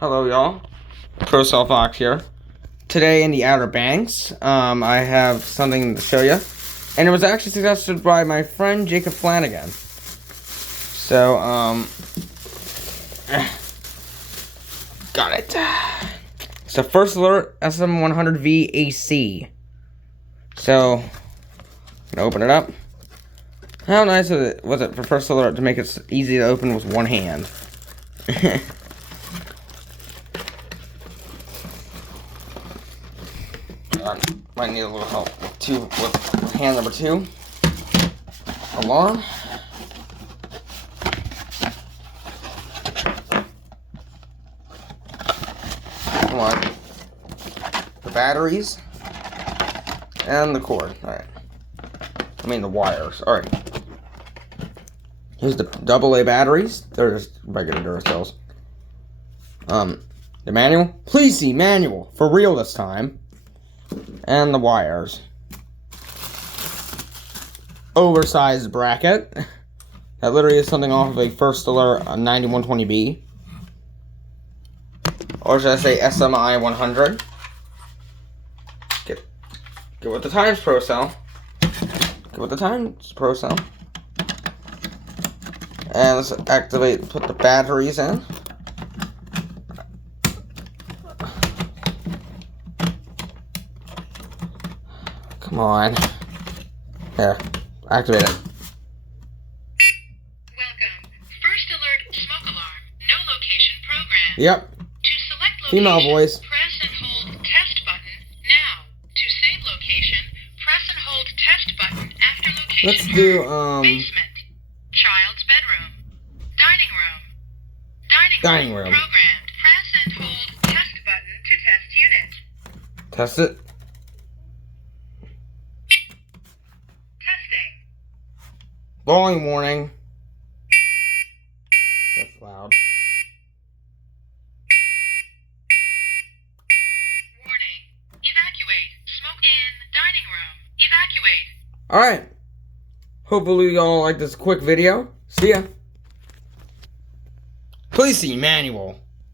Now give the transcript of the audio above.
Hello, y'all. ProCell Fox here. Today in the Outer Banks, I have something to show you, and it was actually suggested by my friend Jacob Flanagan. So, got it. So, First Alert SM100V-AC. So, I'm gonna open it up. How nice was it for First Alert to make it easy to open with one hand? Might need a little help with hand number 2. Alarm. Come on. The batteries. And the cord. Alright. I mean the wires. Alright. Here's the AA batteries. They're just regular Duracells. The manual. Please see manual. For real this time. And the wires. Oversized bracket. That literally is something off of a First Alert 9120B. Or should I say SMI100. Get with the times, ProCell. Get with the times, ProCell. And let's activate, put the batteries in. Come on. There. Activate it. Welcome. First Alert smoke alarm. No location program. Yep. To select location, Female voice. press and hold test button now. To save location, press and hold test button after location. Let's do, basement, child's bedroom, dining room, Dining room. programmed. Press and hold test button to test unit. Test it. Testing. Volume warning. That's loud. Warning. Evacuate. Smoke in dining room. Evacuate. Alright. Hopefully y'all like this quick video. See ya. Please see manual.